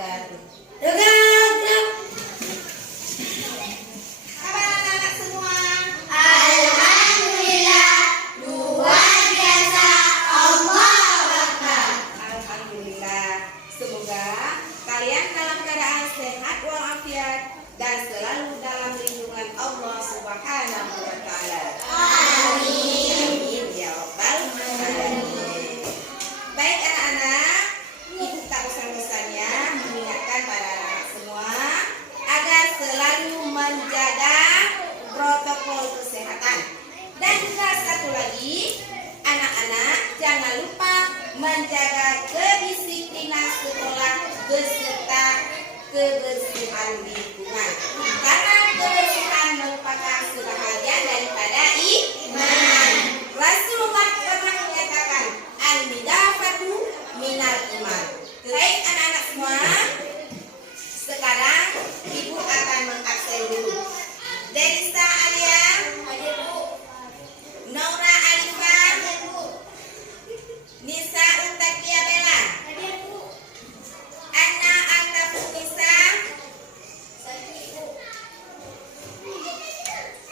wabarakatuh. Kabar anak-anak semua? Alhamdulillah, luar biasa, Allahu Akbar. Alhamdulillah. Semoga kalian dalam keadaan sehat walafiat dan selalu dalam lindungan Allah Subhanahu wa taala. Amin ya rabbal alamin. Baik anak-anak, ibu tak bosan-bosannya mengingatkan pada anak-anak semua agar selalu menjaga protokol kesehatan. Dan juga satu lagi, anak-anak jangan lupa menjaga kedisiplinan sekolah beserta kebersihan lingkungan. Karena kebersihan merupakan sebahagian daripada iman. Rasulullah pernah menyatakan, al-midafatu minal iman. Baik anak-anak semua, sekarang ibu akan mengabsen dulu. Delisa Alia, Nora Alifan, Nisa Utakia Bella, Anna Antafunisa.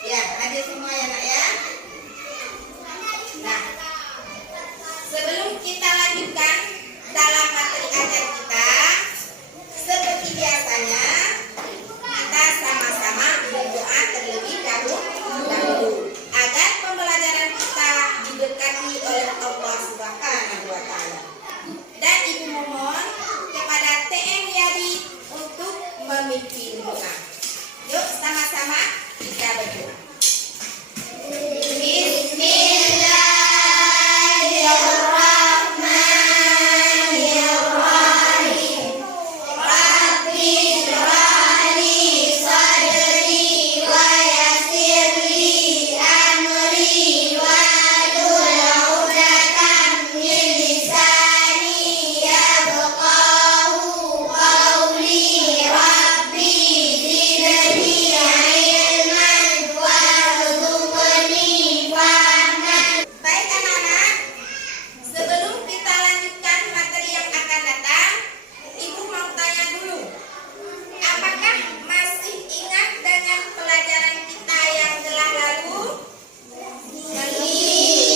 Ya, hadir semua ya nak ya. Nah, sebelum kita lanjutkan dalam materi ajar kita, seperti biasanya kita sama-sama berdoa terlebih dahulu agar pembelajaran kita diberkati oleh Allah Subhanahu wa taala. Dan ibu mohon kepada TM Yadi untuk memimpin doa. Yuk sama-sama kita berdoa. Bismillahirrahmanirrahim. Rabbi shrah li sadri wa yassir li amri wahlul 'uqdatam min lisani yafqahu qawli. Rabbi zidni ilman warzuqni fahman. Baik anak-anak, sebelum kita lanjutkan materi yang akan datang, ibu mau tanya dulu, apakah masih ingat dengan pelajaran kita yang telah lalu?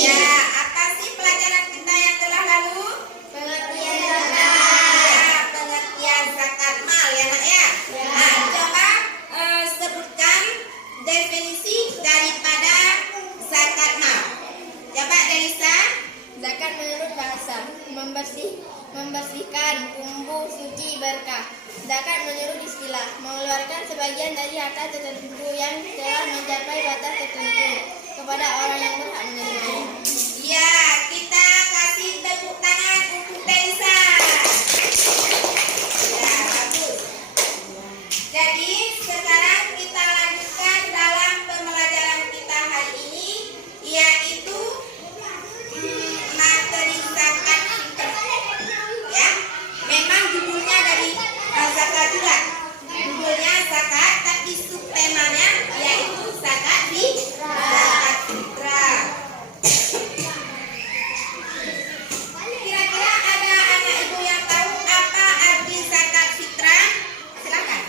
Ya, apa sih pelajaran kita yang telah lalu? Pengertian Ya, pengertian zakat mal ya nak ya. Nah, coba sebutkan definisi daripada zakat mal. Coba Delisa. Zakat menurut bahasa membersihkan, tumbuh, suci, berkah. Zakat menurut istilah mengeluarkan sebagian dari harta tertentu yang telah mencapai batas tertentu kepada orang yang berhak menerimanya. Ya, kita kasih tepuk tangan untuk Delisa. Ya, bagus. Jadi, sekarang kita lanjutkan dalam pembelajaran kita hari ini, yaitu materi zakat fitrah. Ya, memang judulnya dari zakat juga. Judulnya zakat, tapi subtemanya yaitu zakat fitrah. Kira-kira ada anak ibu yang tahu apa arti zakat fitrah? Silakan.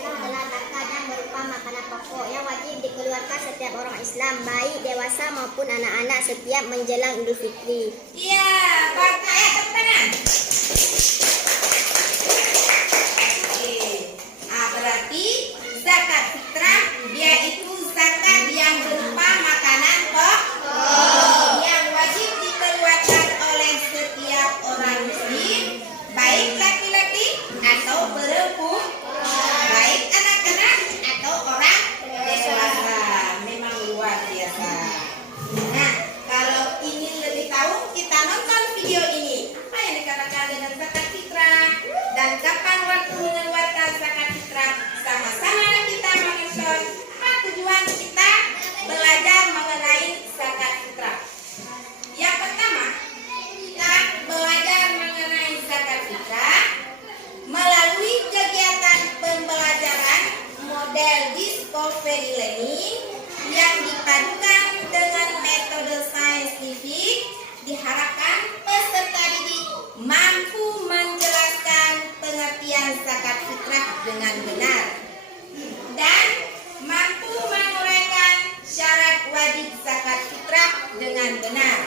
Adalah zakat yang berupa makanan pokok yang wajib dikeluarkan setiap orang Islam, baik dewasa maupun anak-anak setiap menjelang Idul Fitri. Iya, bagus ya, tepuk tangan. Oke. Berarti zakat fitrah yaitu zakat yang berupa makanan pokok yang wajib dikeluarkan oleh setiap orang muslim, baik laki-laki atau perempuan, baik anak-anak atau orang dewasa. Memang luar biasa. Nah, kalau ingin lebih tahu, kita menunaikan zakat fitrah dengan benar dan mampu menguraikan syarat wajib zakat fitrah dengan benar.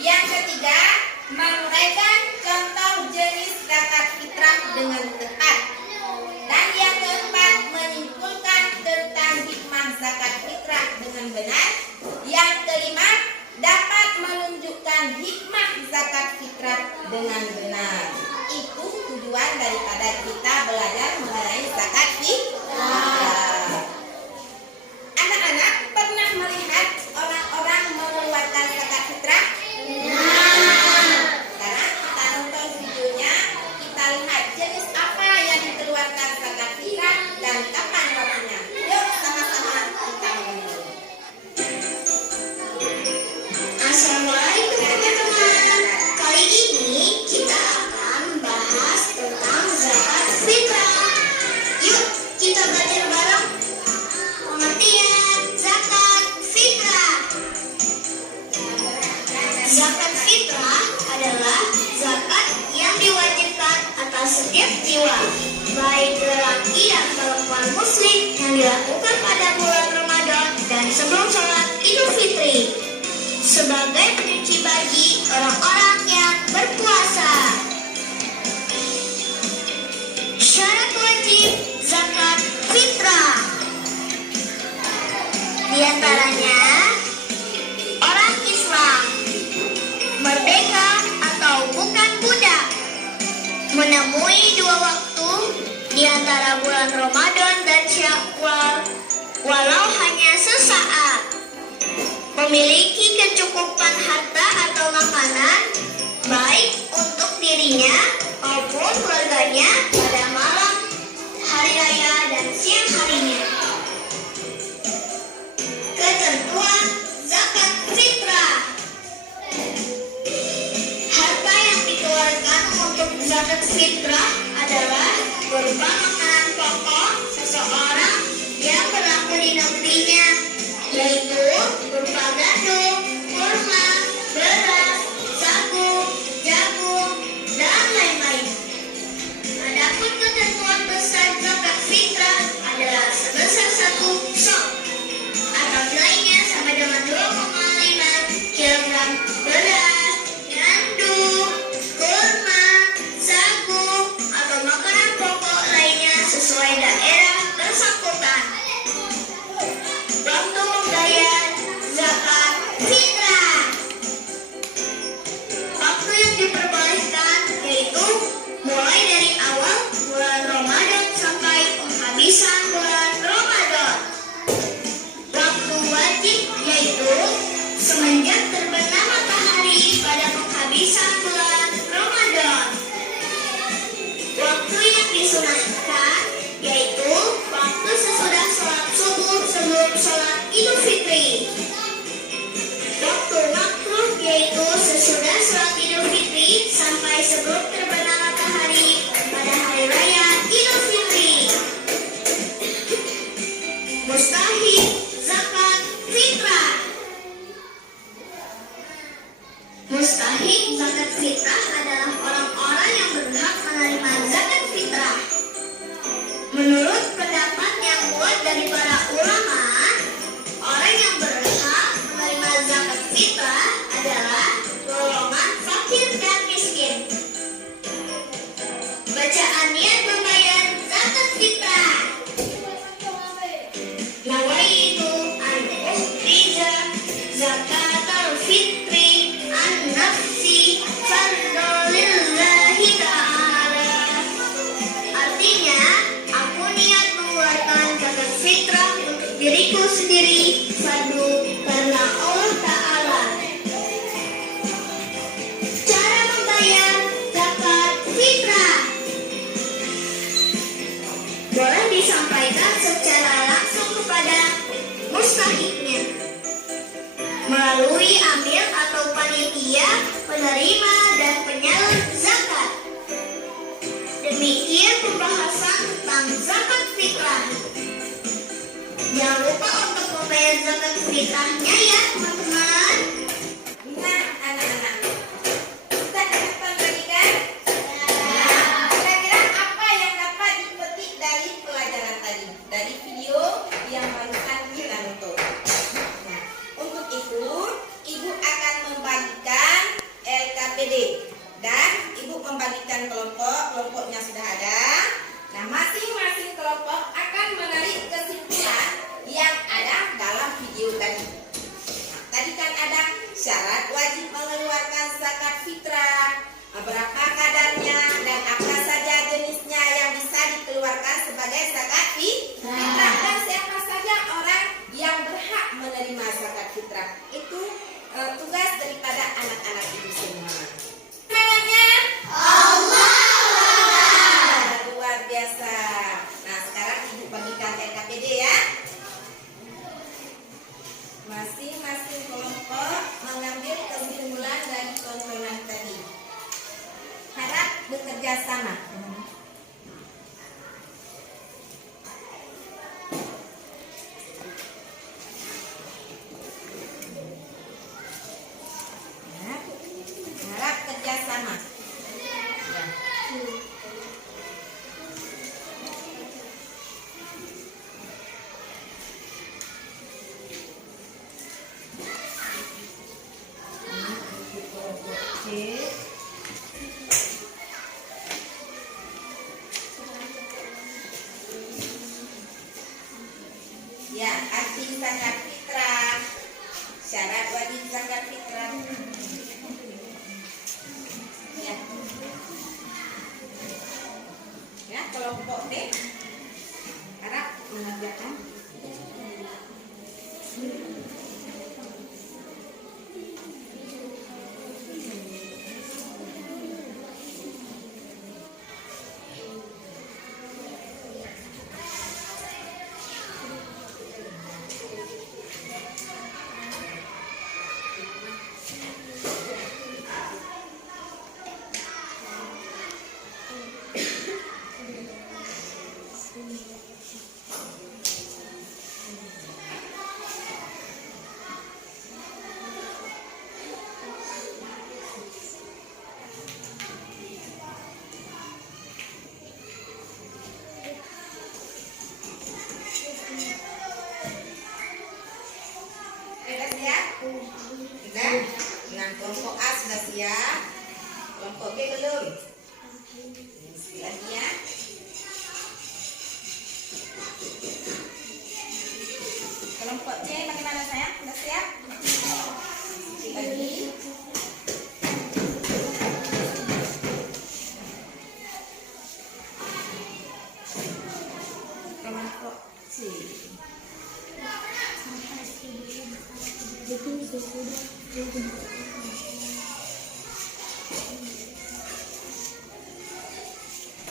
Yang ketiga, menguraikan contoh jenis zakat fitrah dengan tepat. Dan yang keempat, menyimpulkan tentang hikmah zakat fitrah dengan benar. Yang kelima, dapat menunjukkan hikmah zakat fitrah dengan benar. Itu tujuan daripada kita belajar mengenai zakat fitrah. Anak-anak pernah melihat orang-orang mengeluarkan zakat fitrah? Sekarang kita nonton videonya, kita lihat jenis apa yang dikeluarkan zakat fitrah dan kapan waktunya. Yuk sama-sama kita menonton. Assalamualaikum teman-teman. Kali ini kita akan membahas tentang zakat fitrah. Yuk kita belajar bareng. Pengertian zakat fitrah. Zakat fitrah adalah zakat yang diwajibkan atas setiap jiwa, baik lelaki dan perempuan muslim, yang dilakukan pada bulan Ramadan dan sebelum sholat Idul Fitri, sebagai penyuci bagi orang-orang yang berpuasa. Syarat wajib zakat fitrah di antaranya orang Islam, merdeka atau bukan budak, menemui 2 waktu di antara bulan Ramadan dan Syawal walau hanya sesaat, memiliki kecukupan harta atau makanan baik untuk dirinya maupun keluarganya pada malam hari raya dan siang harinya. Ketentuan zakat fitrah. Harta yang dikeluarkan untuk zakat fitrah adalah berupa makanan pokok seseorang yang berlaku di negerinya, yaitu berupa gandum, kurma, beras, sagu, jagung, dan lain-lain. Adapun ketentuan besar zakat fitrah adalah sebesar 1 sok atau nilainya sama dengan 2,5 kg beras, gandum, kurma, sagu, atau makanan pokok lainnya sesuai daerah bersangkutan. Waktu membayar zakat fitrah. Waktu yang diperbolehkan yaitu mulai dari awal bulan Ramadan sampai penghabisan bulan Ramadan. Waktu wajib yaitu semenjak terbenam matahari pada penghabisan bulan Ramadan. Waktu yang disunahkan yaitu waktu sesudah sholat subuh sebelum sholat Idul Fitri. Waktu makruh yaitu sesudah sholat Idul Fitri sampai sebelum terbenam matahari pada hari raya Idul Fitri. Mustahik zakat fitrah. Mustahik zakat fitrah adalah orang-orang yang berhak menerima zakat fitrah. Menurut pendapat yang kuat dari para ulama, orang yang berhak menerima zakat fitrah adalah golongan fakir dan miskin. Bacaan niat membayar zakat fitrah. Nawaitu an ukhriza zakatal fitri an nafsi fardhu lillahi ta'ala. Artinya, aku niat mengeluarkan zakat fitrah untuk diriku sendiri, fardu karena Allah Ta'ala. Cara membayar zakat fitrah boleh disampaikan secara langsung kepada mustahiknya melalui amil atau panitia penerima dan penyalur zakat. Demikian pembahasan tentang zakat fitrah. Jangan lupa untuk membayar zakat fitrahnya ya teman-teman. Nah, anak-anak, kita dapat lagi kan? Kira-kira apa yang memperoleh zakat fitrah. Dan siapa saja orang yang berhak menerima zakat fitrah? Itu tugas daripada anak-anak ibu semua. Namanya Allah. Luar biasa. Nah, sekarang ibu bagikan LKPD ya. Masing-masing kelompok mengambil kesimpulan dari tontonan tadi. Harap bekerja sama. Harap kerjasama. Ya. Ya, arti zakat fitrah, syarat wajib zakat fitrah. Ya. Ya, kelompok D harap mengerjakan. Sudah siap? Sudah? Nah, kelompok A sudah siap. Kelompok B belum. Lagi ya. Kelompok C bagaimana sayang? Sudah siap? Bagi. Kelompok C.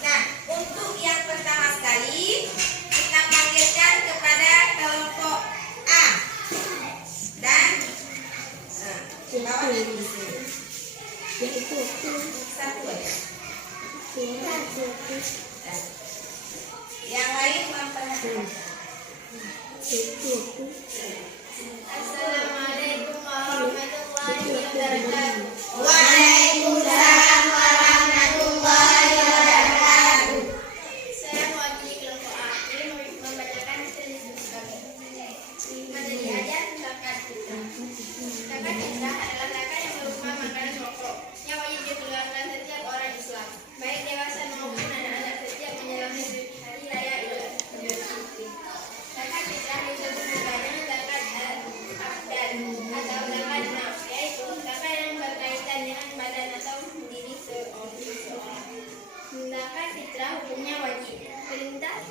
Nah, untuk yang pertama sekali kita panggilkan kepada kelompok A dan bawahnya di sini. Satu aja. Nah, yang lain memperhatikan. Assalamualaikum warahmatullahi wabarakatuh. Waalaikumsalam warahmatullahi wabarakatuh. Saya mewakili kelompok A membacakan tulis kami. Materi ajar zakat fitrah. Zakat fitrah adalah zakat yang berupa makanan pokok yang wajib dikeluarkan setiap orang Islam, baik dewasa maupun anak-anak setiap menjalani hari raya Idul Fitri. Zakat fitrah disebut sebagai zakat al-abdan atau zakat nafs, yaitu zakat yang berkaitan dengan badan atau diri seseorang. Zakat fitrah hukumnya wajib. Perintah.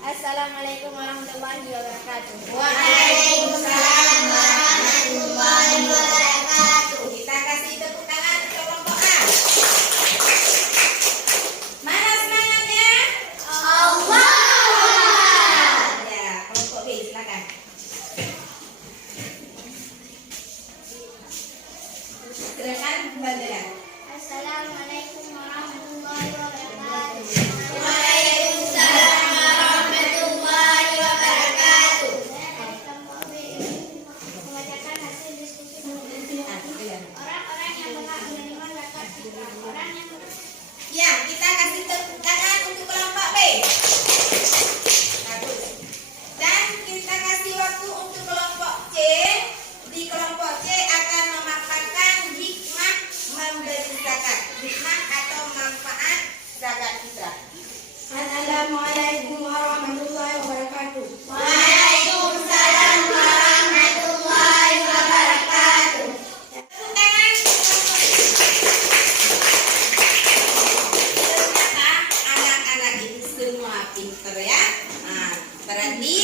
Assalamualaikum warahmatullahi wabarakatuh. Waalaikumsalam warahmatullahi wabarakatuh. Kita kasih tepuk tangan ke kelompok A. Mana semangatnya? Allah. Ya, kelompok B silakan. Silakan Bandara. Assalamualaikum warahmatullahi wabarakatuh. Waalaikumsalam warahmatullahi wabarakatuh. Saya dari kelompok B membacakan hasil diskusi orang-orang yang berhak menerima zakat fitrah. Orang yang Ya, kita kasih tepuk tangan untuk kelompok B. Bagus. Dan kita kasih waktu untuk kelompok C. Di kelompok C akan memaparkan hikmah memberi zakat. Hikmah atau manfaat zakat fitrah. Assalamualaikum warahmatullahi wabarakatuh. Waalaikumsalam warahmatullahi wabarakatuh. Tepuk tangan. Ternyata anak-anak ini semua pinter ya. Nah, berarti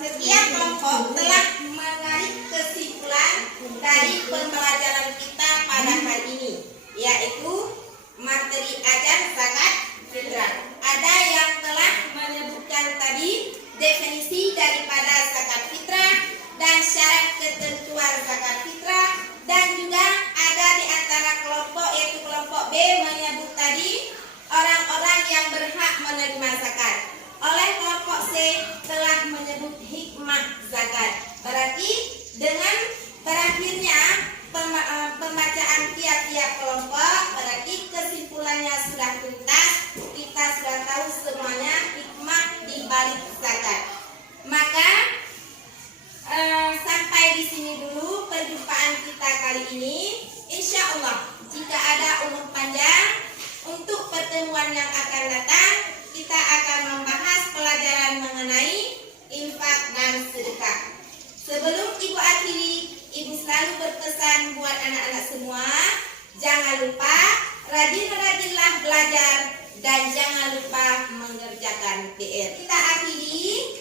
setiap kelompok telah menarik kesimpulan dari pembelajaran kita pada hari ini, yaitu materi ajar zakat fitrah. Ada yang telah menyebutkan tadi definisi daripada zakat fitrah dan syarat ketentuan zakat fitrah, dan juga ada di antara kelompok yaitu kelompok B menyebut tadi orang-orang yang berhak menerima zakat. Oleh kelompok C telah menyebut hikmah zakat. Berarti dengan berakhirnya pembacaan tiap-tiap kelompok, berarti kesimpulannya sudah tuntas. Kita sudah tahu semuanya hikmah di balik zakat. Maka sampai di sini dulu perjumpaan kita kali ini. Insya Allah jika ada umur panjang untuk pertemuan yang akan datang, kita akan membahas pelajaran mengenai infak dan sedekah. Sebelum Ibu akhiri, Ibu selalu berpesan buat anak-anak semua, jangan lupa rajin-rajinlah belajar dan jangan lupa mengerjakan PR. Kita akhiri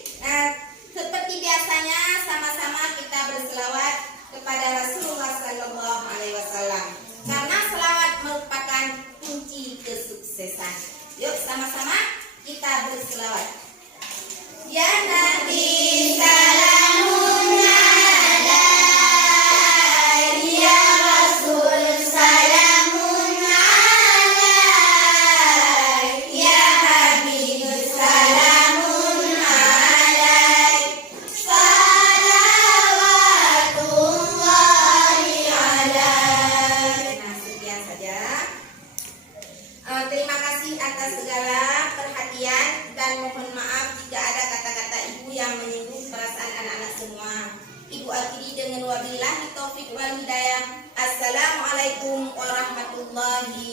seperti biasanya, sama-sama kita berselawat kepada Rasulullah SAW, karena selawat merupakan kunci kesuksesan. Yuk sama-sama kita berselawat. Ya Nabi salamun alaik, ya Rasul salamun alaik, ya Habib salamun alaik, salawatullahi alaik. Nah, sekian saja. Terima kasih atas segala perhatian dan mohon maaf jika ada kata-kata Ibu yang menyinggung perasaan anak-anak semua. Ibu akhiri dengan wabillahi taufik wal hidayah. Assalamualaikum warahmatullahi